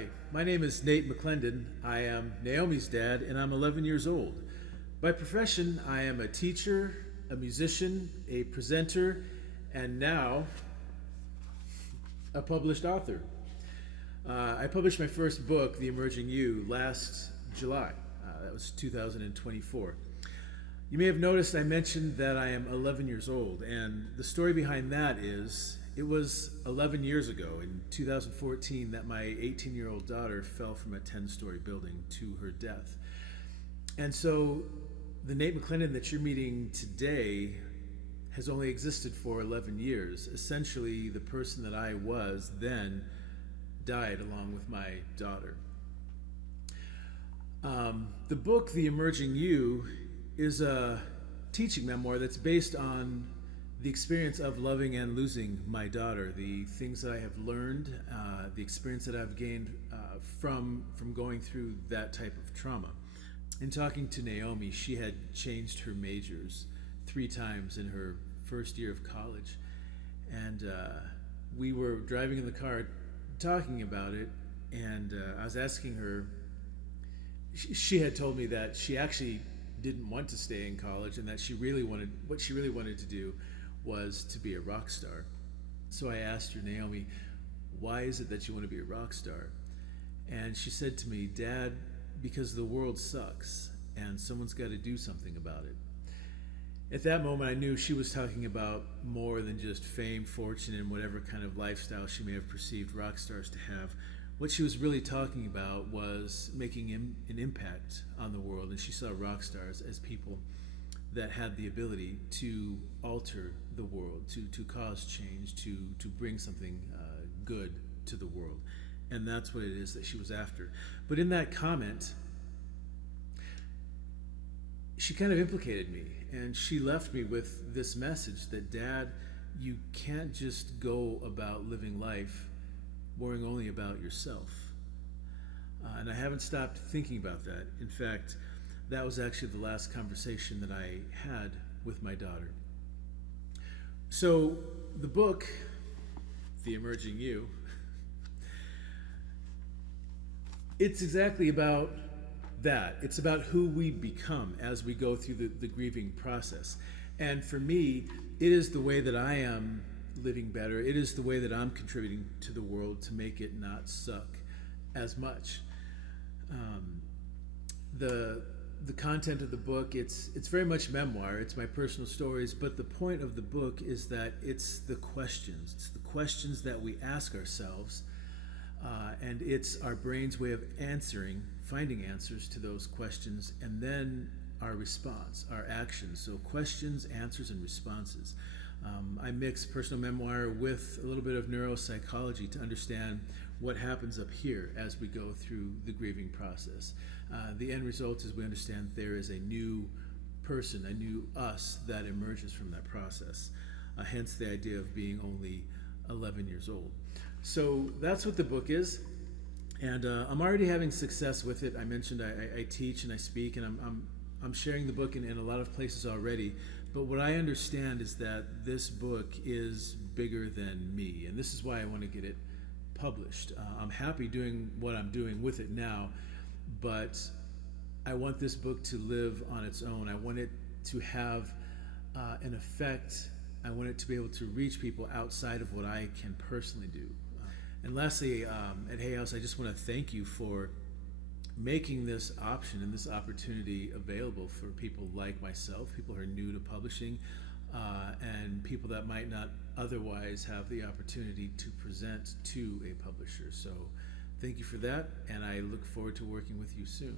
Hi, my name is Nate McClendon. I am Naomi's dad, and I'm 11 years old. By profession, I am a teacher, a musician, a presenter, and now a published author. I published my first book, The Emerging You, last July. That was 2024. You may have noticed I mentioned that I am 11 years old, and the story behind that is it was 11 years ago, in 2014, that my 18-year-old daughter fell from a 10-story building to her death. And so the Nate McClendon that you're meeting today has only existed for 11 years. Essentially, the person that I was then died along with my daughter. The book, The Emerging You, is a teaching memoir that's based on the experience of loving and losing my daughter, the things that I have learned, the experience that I've gained from going through that type of trauma. In talking to Naomi, she had changed her majors 3 times in her first year of college. And we were driving in the car talking about it, and I was asking her, she had told me that she actually didn't want to stay in college, and that what she really wanted to do was to be a rock star. So I asked her, Naomi, why is it that you want to be a rock star? And she said to me, Dad, because the world sucks and someone's got to do something about it. At that moment, I knew she was talking about more than just fame, fortune, and whatever kind of lifestyle she may have perceived rock stars to have. What she was really talking about was making an impact on the world, and she saw rock stars as people that had the ability to alter the world, to cause change, to bring something good to the world. And that's what it is that she was after. But in that comment, she kind of implicated me, and she left me with this message that, Dad, you can't just go about living life worrying only about yourself. And I haven't stopped thinking about that. In fact, that was actually the last conversation that I had with my daughter. So the book, The Emerging You, it's exactly about that. It's about who we become as we go through the grieving process. And for me, it is the way that I am living better. It is the way that I'm contributing to the world to make it not suck as much. The content of the book, it's very much memoir. It's my personal stories, but the point of the book is that it's the questions. It's the questions that we ask ourselves, and it's our brain's way of finding answers to those questions, and then our response, our actions. So questions, answers, and responses. I mix personal memoir with a little bit of neuropsychology to understand what happens up here as we go through the grieving process. The end result is we understand there is a new person, a new us that emerges from that process. Hence the idea of being only 11 years old. So that's what the book is. And I'm already having success with it. I mentioned I teach and I speak, and I'm sharing the book in a lot of places already. But what I understand is that this book is bigger than me, and this is why I want to get it published. I'm happy doing what I'm doing with it now, but I want this book to live on its own. I want it to have an effect. I want it to be able to reach people outside of what I can personally do. And lastly, at Hay House, I just want to thank you for making this option and this opportunity available for people like myself, people who are new to publishing, and people that might not otherwise have the opportunity to present to a publisher. So thank you for that, and I look forward to working with you soon.